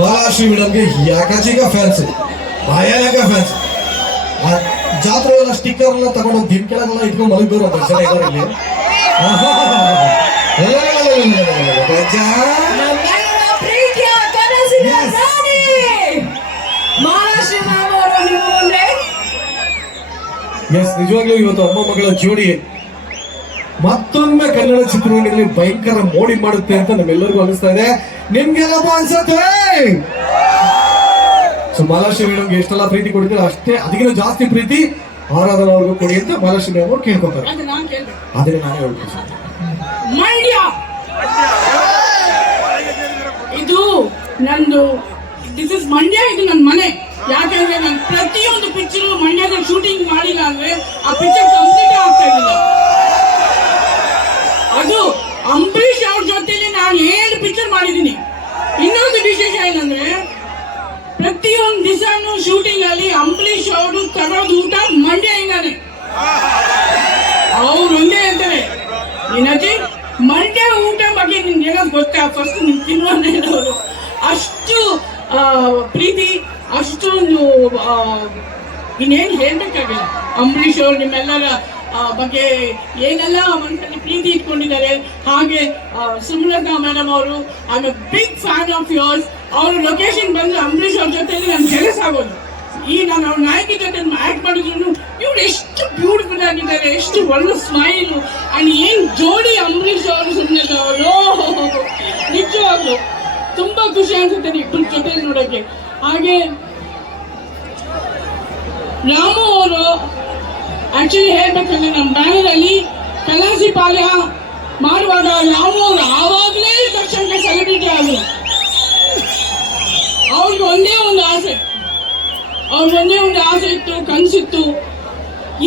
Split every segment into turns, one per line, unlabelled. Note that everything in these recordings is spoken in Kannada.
ಮಹಾರಾಷ್ಟ್ರ ಮೇಡಮ್ಗೆ ಯಾಕಾಚಿಗ ಫ್ಯಾನ್ಸ್ ಭಯಾನಕ ಫ್ಯಾನ್ಸ್ ಜಾತ್ರೆ ಎಲ್ಲ ಸ್ಟಿಕ್ಕರ್ ಎಲ್ಲ ತಗೊಂಡು ದಿನ ಕೆಳಗೆಲ್ಲ ಇಟ್ಕೊಂಡು ಮಲಗಿದ್ರು ಜನ ಇಲ್ಲಿ. ಎಸ್ ನಿಜವಾಗ್ಲೂ ಇವತ್ತು ಅಮ್ಮ ಮಗಳ ಜೋಡಿ ಮತ್ತೊಮ್ಮೆ ಕನ್ನಡ ಚಿತ್ರರಂಗದಲ್ಲಿ ಭಯಂಕರ ಮೋಡಿ ಮಾಡುತ್ತೆ ಅಂತ ನಮ್ಮೆಲ್ಲರಿಗೂ ಅನಿಸ್ತಾ ಇದೆ. ನಿಮ್ಗೆಲ್ಲಪ್ಪ ಅನ್ಸತ್ತೆ ಸೊ ಬಾಲಶ್ರೀ ನಮ್ಗೆ ಎಷ್ಟೆಲ್ಲ ಪ್ರೀತಿ ಕೊಡ್ತೀರ ಅಷ್ಟೇ ಅದಕ್ಕಿಂತ ಜಾಸ್ತಿ ಪ್ರೀತಿ ಆರಾಧನಾ ಅವ್ರಿಗೂ ಕೊಡಿ ಅಂತ ಮಹಾಲಕ್ಷ್ಮಿ ಅವರು ಕೇಳ್ಕೊತಾರೆ. ಅದನ್ನ ನಾನೇ ಹೇಳ್ತೀನಿ
ಮಂಡ್ಯ ಇದು ನಂದು ದಿಸ್ ಇಸ್ ಮಂಡ್ಯ ಇದು ನನ್ನ ಮನೆ. ಯಾಕಂದ್ರೆ ನಾನು ಪ್ರತಿಯೊಂದು ಪಿಕ್ಚರ್ ಮಂಡ್ಯದಲ್ಲಿ ಶೂಟಿಂಗ್ ಮಾಡಿಲ್ಲ ಅಂದ್ರೆ ಆ ಪಿಕ್ಚರ್ ಕಂಪ್ಲೀಟ್ ಆಗ್ತಾ ಇಲ್ಲ ಅದು ಅಂಬರೀಷ್ ಅವ್ರ ಜೊತೆಲಿ ನಾನು ಏಳು ಪಿಕ್ಚರ್ ಶೂಟಿಂಗ್ ಅಲ್ಲಿ ಅಂಬರೀಷ್ ಅವರು ತರೋದು ಊಟ ಮಂಡ್ಯದಿಂದಾನೆ ಅವ್ರು ಒಂದೇ ಹೇಳ್ತಾರೆ ಏನಕ್ಕೆ ಮಂಡ್ಯ ಊಟ ಬಗ್ಗೆ ಏನೋ ಗೊತ್ತಾ? ಫಸ್ಟ್ ನಿಮ್ ತಿನ್ನುವಂತ ಹೇಳೋರು ಅಷ್ಟು ಪ್ರೀತಿ, ಅಷ್ಟೊಂದು ಇನ್ನೇನು ಹೇಳ್ಬೇಕಾಗಿಲ್ಲ. ಅಂಬರೀಷ್ ಅವ್ರು ನಿಮ್ಮೆಲ್ಲರ ಬಗ್ಗೆ ಏನೆಲ್ಲ ಮನಸ್ಸಲ್ಲಿ ಪ್ರೀತಿ ಇಟ್ಕೊಂಡಿದ್ದಾರೆ, ಹಾಗೆ ಸುಮಲತಾ ಮೇಡಮ್ ಅವರು I big fan of yours ಅವರು ಲೊಕೇಶನ್ ಬಂದು ಅಂಬರೀಷ್ ಅವ್ರ ಜೊತೆ ನಾನು ಕೆಲಸ ಆಗೋದು. ಈ ನಾನು ಅವ್ರ ನಾಯಕಿ ಜೊತೆ ಆ್ಯಕ್ಟ್ ಮಾಡಿದ್ರು ಇವ್ರು ಎಷ್ಟು ಬ್ಯೂಟಿಫುಲ್ ಆಗಿದ್ದಾರೆ, ಎಷ್ಟು ಒಳ್ಳೆ ಸ್ಮೈಲು ಅಂಡ್ ಏನ್ ಜೋಡಿ ಅಂಬರೀಷ್ ಅವರು, ಸುಮಲತಾ ಅವರು. ನಿಜವಾಗ್ಲು ತುಂಬಾ ಖುಷಿ ಅನ್ಸುತ್ತೆ ಇಬ್ಬರ ಜೊತೆ ನೋಡೋಕ್ಕೆ ಹಾಗೆ ರಾಮು ಅವರು ಆಕ್ಚುಲಿ ಹೇಳ್ಬೇಕಂದ್ರೆ ನಮ್ಮ ಬ್ಯಾನರ್ ಅಲ್ಲಿ ಕಲಾಸಿ ಪಾಲ್ಯ ಮಾಡುವಾಗ ನಾವು ಆವಾಗಲೇ ದರ್ಶನ್ಗೆ ಸೆಲೆಬ್ರಿಟಿ ಆದ್ರು ಅವ್ರಿಗೆ ಒಂದೇ ಒಂದು ಆಸೆ. ಅವ್ರಿಗೆ ಒಂದೇ ಒಂದು ಆಸೆ ಇತ್ತು, ಕನಸಿತ್ತು.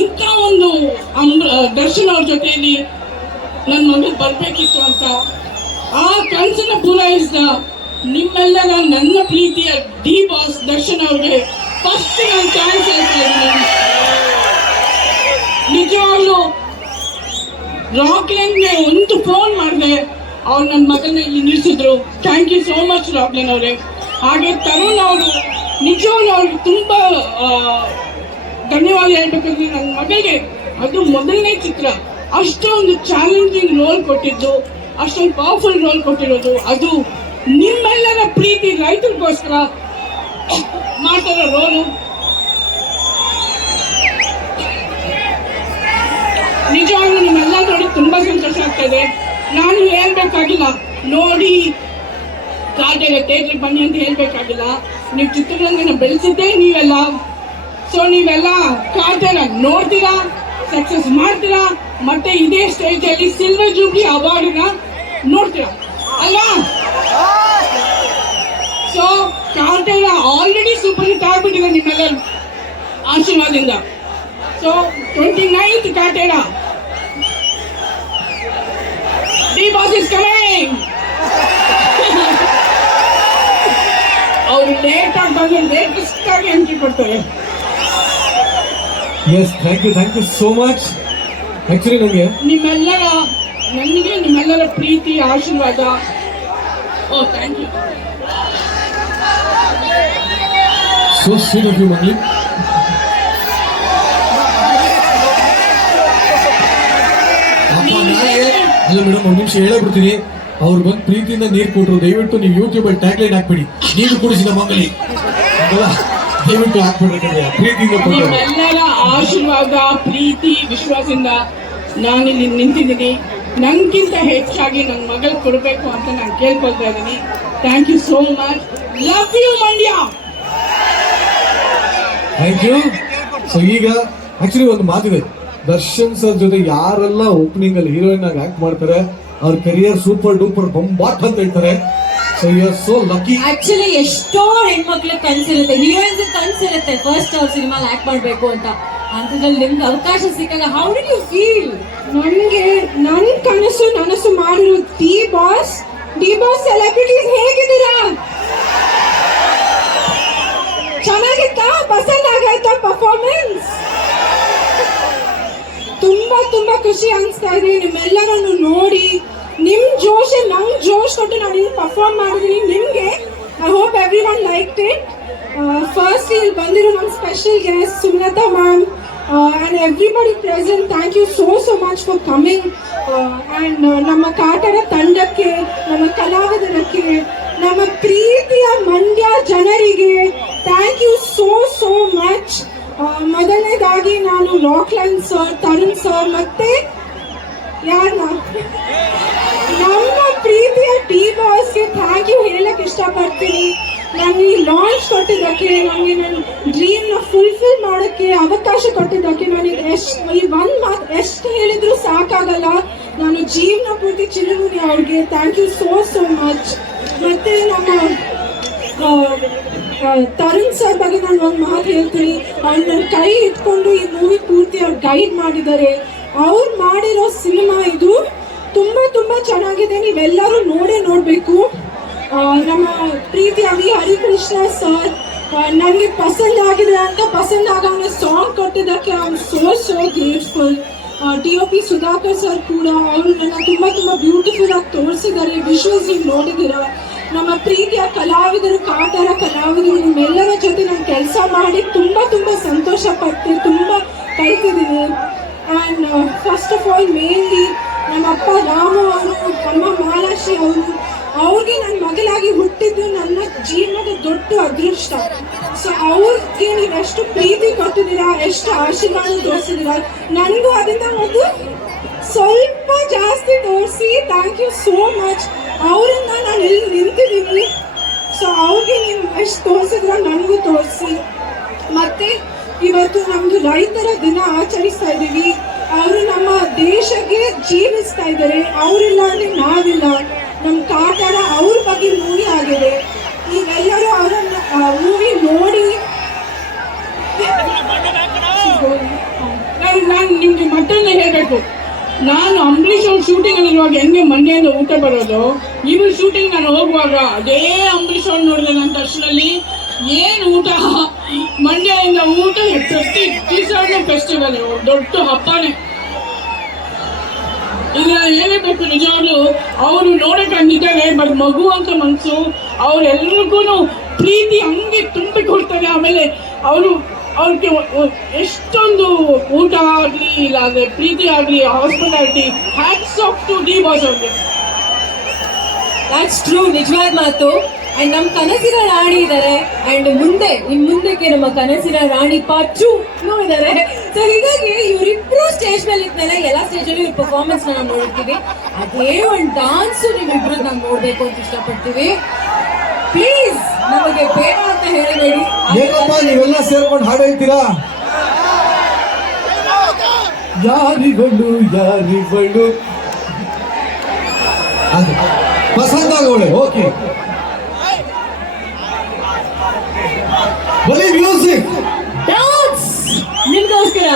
ಇಂಥ ಒಂದು ದರ್ಶನ್ ಅವ್ರ ಜೊತೆಯಲ್ಲಿ ನನ್ನ ಮಗು ಬರಬೇಕಿತ್ತು ಅಂತ. ಆ ಕನಸನ್ನ ಪೂರೈಸಿದ ನಿಮ್ಮೆಲ್ಲರ ನನ್ನ ಪ್ರೀತಿಯ ಡಿ ಬಾಸ್ ದರ್ಶನ್ ಅವ್ರಿಗೆ ಫಸ್ಟ್ ನಾನು ಹೇಳ್ತಾ ಇದ್ದೀನಿ. ನಿಜವಾಗ್ಲೂ ರಾಕ್ಲೆನ್ಗೆ ಒಂದು ಫೋನ್ ಮಾಡಿದೆ ಅವ್ರು ನನ್ನ ಮಗನ ಇಲ್ಲಿ ನಿಲ್ಲಿಸಿದ್ರು thank you so much Rockline ಅವರೇ. ಹಾಗೆ ತರುಣ್ ಅವರು, ನಿಜವಾಗ್ಲು ಅವ್ರಿಗೆ ತುಂಬ ಧನ್ಯವಾದ ಹೇಳ್ಬೇಕಂದ್ರೆ ನನ್ನ ಮಗಳಿಗೆ ಅದು ಮೊದಲನೇ ಚಿತ್ರ. ಅಷ್ಟೊಂದು ಚಾಲೆಂಜಿಂಗ್ ರೋಲ್ ಕೊಟ್ಟಿದ್ದು, ಅಷ್ಟೊಂದು ಪವರ್ಫುಲ್ ರೋಲ್ ಕೊಟ್ಟಿರೋದು. ಅದು ನಿಮ್ಮೆಲ್ಲರ ಪ್ರೀತಿ ರೈತರಿಗೋಸ್ಕರ ಮಾಡ್ತಾರೋ ರೋಲು ನಿಜವಾಗ್ಲೂ ನಿಮ್ಮೆಲ್ಲ ನೋಡಿ ತುಂಬಾ ಸಂತೋಷ ಆಗ್ತಾ ಇದೆ ನಾನು ಹೇಳ್ಬೇಕಾಗಿಲ್ಲ. ನೋಡಿ ಕಾಟೆಲ್ಲ ಥಿಯೇಟ್ರಿಗೆ ಬನ್ನಿ ಅಂತ ಹೇಳ್ಬೇಕಾಗಿಲ್ಲ. ನೀವು ಚಿತ್ರರಂಗನ ಬೆಳೆಸಿದ್ದೇ ನೀವೆಲ್ಲ. ಸೊ ನೀವೆಲ್ಲ ಕಾಟೆಲ್ಲ ನೋಡ್ತೀರಾ ಸಕ್ಸಸ್ ಮಾಡ್ತೀರಾ, ಮತ್ತೆ ಇದೇ ಸ್ಟೇಜ್ ಅಲ್ಲಿ ಸಿಲ್ವರ್ ಜೂಬ್ಲಿ ಅವಾರ್ಡ್ನ ನೋಡ್ತೀರಾ? ಅಲ್ವಾ? ಸೊ ಕಾಟೆಲ್ಲ ಆಲ್ರೆಡಿ ಸೂಪರ್ ಹಿಟ್ ಆಗ್ಬಿಟ್ಟಿದೆ ನಿಮ್ಮೆಲ್ಲ ಆಶೀರ್ವಾದದಿಂದ. So twenty ninth Kaatera D boss is coming ಅವರು ಲೇಟ್ ಆಗಿ ಬಂದು ಲೇಟೆಸ್ಟ್ ಆಗಿ ಎಂಟ್ರಿ ಕೊಡ್ತಾರೆ
yes thank you thank you so much actually ನಮಗೆ
ನಿಮ್ಮೆಲ್ಲರ ನನಗೆ ನಿಮ್ಮೆಲ್ಲರ ಪ್ರೀತಿ ಆಶೀರ್ವಾದ ಓ thank you
so sweet of you ಮಗ್ಲಿ ಅಪ್ಪ ನಾಳೆ ಅಲ್ಲ ಮೇಡಮ್ ಒಂದು ನಿಮಿಷ ಹೇಳೇ ಬಿಡ್ತೀನಿ ಅವ್ರು ಬಂದು ಪ್ರೀತಿಯಿಂದ ನೀರು ಕೊಟ್ಟರು ದಯವಿಟ್ಟು ನೀವು ಯೂಟ್ಯೂಬ್ ಅಲ್ಲಿ ಟ್ಯಾಗ್ಲೈನ್ ಹಾಕ್ಬಿಡಿ. ನೀರು ಕುಡಿಸಿದ ಮಂಗಲಿ ದಯವಿಟ್ಟು ಹಾಕ್ಬಿಡ್ರಿ ಪ್ರೀತಿಯಿಂದ ಕೊಟ್ಟರು
ನಿಮ್ಮೆಲ್ಲರ ಆಶೀರ್ವಾದ ಪ್ರೀತಿ ವಿಶ್ವಾಸದಿಂದ ನಾನಿಲ್ಲಿ ನಿಂತಿದ್ದೀನಿ. ನನಗಿಂತ ಹೆಚ್ಚಾಗಿ ನನ್ನ ಮಗಳು ಕೊಡಬೇಕು ಅಂತ ನಾನು ಕೇಳ್ಕೊಳ್ತಾ ಇದ್ದೀನಿ. Thank you so much love you Mandya
thank you so ಈಗ ಆಕ್ಚುಲಿ ಒಂದು ಮಾತಿದೆ. ದರ್ಶನ್ ಸರ್ ಜೊತೆ ಯಾರೆಲ್ಲ ಓಪನಿಂಗ್ ಅಲ್ಲಿ ಹೀರೋಯಿನ್ ಆಗಿ ಆಕ್ಟ್ ಮಾಡ್ತಾರೆ ಅವ್ರ ಕರಿಯರ್ ಸೂಪರ್ ಡೂಪರ್ ಬೊಂಬಾಟ್ ಅಂತ ಹೇಳ್ತಾರೆ. So you are so lucky
actually ಎಷ್ಟೋ ಹೆಣ್ಮಕ್ಳಿಗೆ ಕನ್ಸಿರುತ್ತೆ ಹೀರೋಯಿನ್ಸ್ ಕನ್ಸಿರುತ್ತೆ ಫಸ್ಟ್ ಅವ್ರ ಸಿನಿಮಾಲ್ ಆಕ್ಟ್ ಮಾಡ್ಬೇಕು ಅಂತ. ಅಂತದ್ರಲ್ಲಿ ನಿಮ್ಗೆ ಅವಕಾಶ ಸಿಕ್ಕಾಗ ಹೌ ಡಿ ಯು ಫೀಲ್
ನನಗೆ ನನ್ನ ಕನಸು ನನಸು ಮಾಡಿರೋ the boss D boss celebrities ಹೇಗಿದ್ದೀರಾ? ಚೆನ್ನಾಗಿತ್ತಾ? ಪಸಂದ್ ಆಗೈತಾ ಪರ್ಫಾರ್ಮೆನ್ಸ್ ತುಂಬಾ ತುಂಬಾ ಖುಷಿ ಅನಿಸ್ತಾ ಇದೆ. ನಿಮ್ಮೆಲ್ಲರನ್ನು ನೋಡಿ, ನಿಮ್ ಜೋಶ್, ನಮ್ ಜೋಶ್ ಕೊಟ್ಟು ನಾನು ಇಲ್ಲಿ ಪರ್ಫಾರ್ಮ್ ಮಾಡಿದೀನಿ. ನಿಮ್ಗೆ I hope everyone like it first ಇಲ್ಲಿ ಬಂದಿರೋ ನಮ್ಮ special guest Sumalatha ma'am and everybody present thank you so so much for coming and ನಮ್ಮ ಕಾಟರ ತಂಡಕ್ಕೆ, ನಮ್ಮ ಕಲಾವಿದರಕ್ಕೆ, ನಮ್ಮ ಪ್ರೀತಿಯ ಮಂಡ್ಯ ಜನರಿಗೆ thank you so so much ಮೊದಲನೇದಾಗಿ ನಾನು ರಾಕ್ಲೈನ್ ಸರ್, ತರುಣ್ ಸರ್ ಮತ್ತೆ ಯಾರ? ನಮ್ಮ ಪ್ರೀತಿಯ ಟಿ ಬಾಸ್ಗೆ ಥ್ಯಾಂಕ್ ಯು ಹೇಳಕ್ ಇಷ್ಟಪಡ್ತೀನಿ. ನನಗೆ ಲಾಂಚ್ ಕೊಟ್ಟಿದ್ದಕ್ಕೆ ನನಗೆ ನನ್ನ ಡ್ರೀಮ್ನ ಫುಲ್ಫಿಲ್ ಮಾಡೋಕ್ಕೆ ಅವಕಾಶ ಕೊಟ್ಟಿದ್ದಕ್ಕೆ ನನಗೆ ಎಷ್ಟು, ಈ ಒಂದು ಮಾತು ಎಷ್ಟು ಹೇಳಿದ್ರು ಸಾಕಾಗಲ್ಲ. ನಾನು ಜೀವನ ಪೂರ್ತಿ ಚಿರಗುಣಿ ಅವ್ರಿಗೆ thank you so so much ಮತ್ತೆ ನಮ್ಮ ತರುಣ್ ಸರ್ ಬಗ್ಗೆ ನಾನು ಒಂದು ಮಾತು ಹೇಳ್ತೀನಿ. ಅವ್ರು ನನ್ನ ಕೈ ಇಟ್ಕೊಂಡು ಈ ಮೂವಿ ಪೂರ್ತಿ ಅವ್ರು ಗೈಡ್ ಮಾಡಿದ್ದಾರೆ. ಅವ್ರು ಮಾಡಿರೋ ಸಿನಿಮಾ ಇದು ತುಂಬ ತುಂಬ ಚೆನ್ನಾಗಿದೆ. ನೀವೆಲ್ಲರೂ ನೋಡೇ ನೋಡಬೇಕು. ನಮ್ಮ ಪ್ರೀತಿಯಾಗಿ ಹರಿಕೃಷ್ಣ ಸರ್ ನನಗೆ ಪಸಂದ್ ಆಗಿದೆ ಅಂತ ಪಸಂದ್ ಆಗೋ ಸಾಂಗ್ ಕೊಟ್ಟಿದ್ದಕ್ಕೆ I am so so grateful D O P Sudhakar sir ಕೂಡ ಅವರು ನನ್ನ ತುಂಬ ತುಂಬ ಬ್ಯೂಟಿಫುಲ್ ಆಗಿ ತೋರಿಸಿದ್ದಾರೆ. ವಿಶ್ವಸ್ ನೀವು ನೋಡಿದ್ದೀರಾ? ನಮ್ಮ ಪ್ರೀತಿಯ ಕಲಾವಿದರು, ಕಾತರ ಕಲಾವಿದರು, ನಿಮ್ಮೆಲ್ಲರ ಜೊತೆ ನಾನು ಕೆಲಸ ಮಾಡಿ ತುಂಬ ತುಂಬ ಸಂತೋಷ ಪಟ್ಟೆ ತುಂಬ ಕಲ್ತಿದ್ದೀನಿ and first of all mainly ನಮ್ಮ ಅಪ್ಪ ರಾಮು ಅವರು, ಅಮ್ಮ ಮಹಾಲಕ್ಷ್ಮಿ ಅವರು, ಅವ್ರಿಗೆ ನನ್ನ ಮಗಳಾಗಿ ಹುಟ್ಟಿದ್ದು ನನ್ನ ಜೀವನದ ದೊಡ್ಡ ಅದೃಷ್ಟ. ಸೊ ಅವ್ರಿಗೆ ನೀವು ಎಷ್ಟು ಪ್ರೀತಿ ಕೊಟ್ಟಿದ್ದೀರಾ, ಎಷ್ಟು ಆಶೀರ್ವಾದ ತೋರಿಸಿದ್ದೀರಾ, ನನಗೂ ಅದರಿಂದ ಒಂದು ಸ್ವಲ್ಪ ಜಾಸ್ತಿ ತೋರಿಸಿ ಥ್ಯಾಂಕ್ ಯು ಸೋ ಮಚ್ ಅವರಿಂದ ನಾನು ಇಲ್ಲಿ ನಿಂತಿದ್ದೀನಿ? ಸೊ ಅವ್ರಿಗೆ ನೀವು ಎಷ್ಟು ತೋರಿಸಿದ್ರೆ ನನಗೂ ತೋರಿಸಿ. ಮತ್ತೆ ಇವತ್ತು ನಮ್ಮದು ರೈತರ ದಿನ ಆಚರಿಸ್ತಾ ಇದ್ದೀವಿ. ಅವರು ನಮ್ಮ ದೇಶಕ್ಕೆ ಜೀವಿಸ್ತಾ ಇದ್ದಾರೆ. ಅವರಿಲ್ಲ ಅಂದ್ರೆ ನಾವಿಲ್ಲ. ನಮ್ಮ ಕಾಟಾರ ಅವ್ರ ಬಗ್ಗೆ ಮೂವಿ ಆಗಿದೆ. ಈಗೆಲ್ಲರೂ ಅವರನ್ನು ಮೂವಿ ನೋಡಿ.
ನಾನು ನಾನು ನಿಮ್ಗೆ ಮತ್ತೊಂದು ಹೇಳಬೇಕು. ನಾನು ಅಂಬರೀಷ್ ಅವ್ರ ಶೂಟಿಂಗ್ ಇರುವಾಗ ಹೆಂಗೆ ಮಂಡ್ಯದಿಂದ ಊಟ ಬರೋದು? ಇವ್ರ ಶೂಟಿಂಗ್ ನಾನು ಹೋಗುವಾಗ ಅದೇ ಅಂಬರೀಷ್ ಅವ್ರು ನೋಡಿದೆ ನನ್ನ ತಕ್ಷಣದಲ್ಲಿ ಏನು ಊಟ? ಮಂಡ್ಯದಿಂದ ಊಟ ಪ್ರತಿ ದಿವಸ ಫೆಸ್ಟಿವಲ್ ದೊಡ್ಡ ಹಬ್ಬನೇ. ಈಗ ಹೇಳಬೇಕು ನಿಜವಾಗ್ಲು, ಅವರು ನೋಡಕ್ಕಾಗಿದ್ದಾರೆ ಬಟ್ ಮಗು ಅಂತ ಮನಸ್ಸು ಅವ್ರೆಲ್ರಿಗೂ ಪ್ರೀತಿ ಹಂಗೆ ತುಂಬಿಕೊಡ್ತಾರೆ ಆಮೇಲೆ ಅವರು ಅವ್ರಿಗೆ ಎಷ್ಟೊಂದು ಊಟ ಆಗಲಿ ಇಲ್ಲ ಅಂದರೆ ಪ್ರೀತಿ ಆಗಲಿ hospitality hats off to D boss ಅವ್ರಿಗೆ.
ದಟ್ಸ್ ಟ್ರೂ ನಿಜವಾದ ಮಾತು. ಆ್ಯಂಡ್ ನಮ್ಮ ಕನಸಿನ ರಾಣಿ ಇದ್ದಾರೆ ಆ್ಯಂಡ್ ಮುಂದೆ, ಇನ್ ಮುಂದಕ್ಕೆ ನಮ್ಮ ಕನಸಿನ ರಾಣಿ ಪಾಚು ಇದ್ದಾರೆ ಸೊ ಹೀಗಾಗಿ ಇವರಿಬ್ರು ಸ್ಟೇಜ್ ಮೇಲೆ ಇದ್ಮೇಲೆ ಎಲ್ಲ ಸ್ಟೇಜಲ್ಲಿ ಇವ್ರ ಪರ್ಫಾರ್ಮೆನ್ಸ್ ನಾವು ನೋಡ್ತೀವಿ ಅದೇ ಒಂದು ಡಾನ್ಸ್ ನಿಮ್ಮಿಬ್ರು ನಾವು ನೋಡಬೇಕು ಅಂತ ಇಷ್ಟಪಡ್ತೀವಿ. ಪ್ಲೀಸ್ ನಮಗೆ ಬೇಡ ಅಂತ ಹೇಳಬೇಡಿ.
ಏನಪ್ಪ ನೀವೆಲ್ಲ ಸೇರ್ಕೊಂಡು ಹಾಡು ಹೇಳ್ತೀರಾ? ಯಾರಿಗಳು ಯಾರಿಗಳು? ಅದು. ಪಸಂದ್ ಆಗೋಳೆ ಓಕೆ. ಬರೀ ಮ್ಯೂಸಿಕ್.
ಡಾನ್ಸ್! ನಿಮ್ಗೋಸ್ಕರ.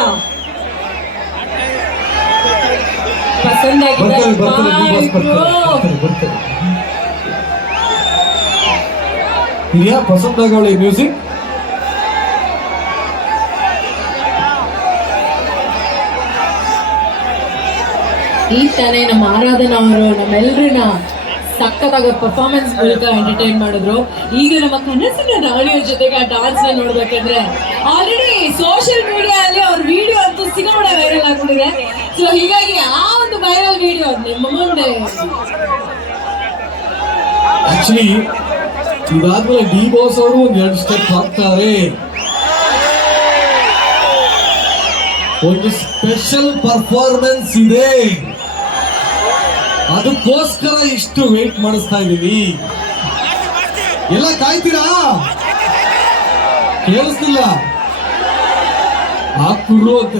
ಪಸಂದ್
ಬರ್ತಾರೆ ಬರ್ತಾರೆ
ಆಗಿದೆ
ಬಿಗ್ ಬಾಸ್ ಬರ್ತಾರೆ ಬರ್ತಾರೆ ಬರ್ತಾರೆ ಪಸಂದ್ ಆಗೋಳೆ ಮ್ಯೂಸಿಕ್.
ಈ ತಾನೇ ನಮ್ಮ ಆರಾಧನಾ ಅವರು ನಮ್ಮೆಲ್ಲರನ್ನ ಸಖತ್ತಾಗ ಪರ್ಫಾರ್ಮೆನ್ಸ್ ಮೂಲಕ ಎಂಟರ್ಟೈನ್ ಮಾಡಿದ್ರು. ಈಗ ನಮ್ಮ ಕನಸಿನ ರಾಣಿಯ ಜೊತೆಗೆ ಆ ಡಾನ್ಸ್ನ ನೋಡ್ಬೇಕಂದ್ರೆ ಆಲ್ರೆಡಿ ಸೋಷಿಯಲ್ ಮೀಡಿಯಾ ಅಲ್ಲಿ ಅವ್ರ ವಿಡಿಯೋ ಅಂತೂ ಸಿಗಬೇಡ ವೈರಲ್ ಆಗ್ಬಿಟ್ಟಿದೆ. ಸೊ ಹೀಗಾಗಿ ಆ ಒಂದು ವೈರಲ್ ವಿಡಿಯೋ ನಿಮ್ಮ ಮುಂದೆ.
ಆಕ್ಚುಲಿ ಇದಾದ್ಮೇಲೆ ಡಿ ಬಾಸ್ ಅವರು ಒಂದ್ ಎರಡು ಸ್ಟೆಪ್ ಹಾಕ್ತಾರೆ. ಒಂದು ಸ್ಪೆಷಲ್ ಪರ್ಫಾರ್ಮೆನ್ಸ್ ಇದೆ. ಅದಕ್ಕೋಸ್ಕರ ಇಷ್ಟು ವೇಟ್ ಮಾಡಿಸ್ತಾ ಇದೀವಿ ಎಲ್ಲ ಕಾಯ್ತೀರಾ? ಕೇಳಿಸ್ತಿಲ್ಲ. ಹಾಕುರು ಅಂತ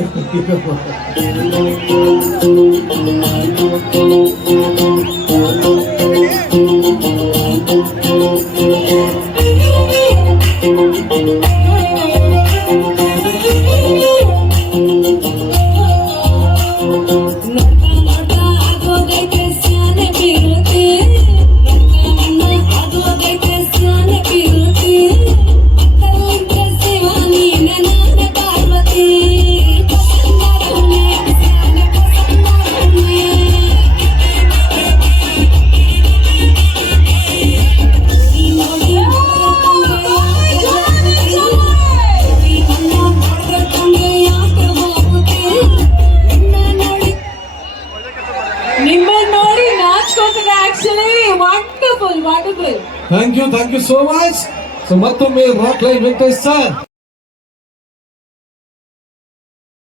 thank you thank you so much so ಮತ್ತೊಮ್ಮೆ ರಾಕ್ ಲೈನ್ ವೆಂಕಟೇಶ್ ಸರ್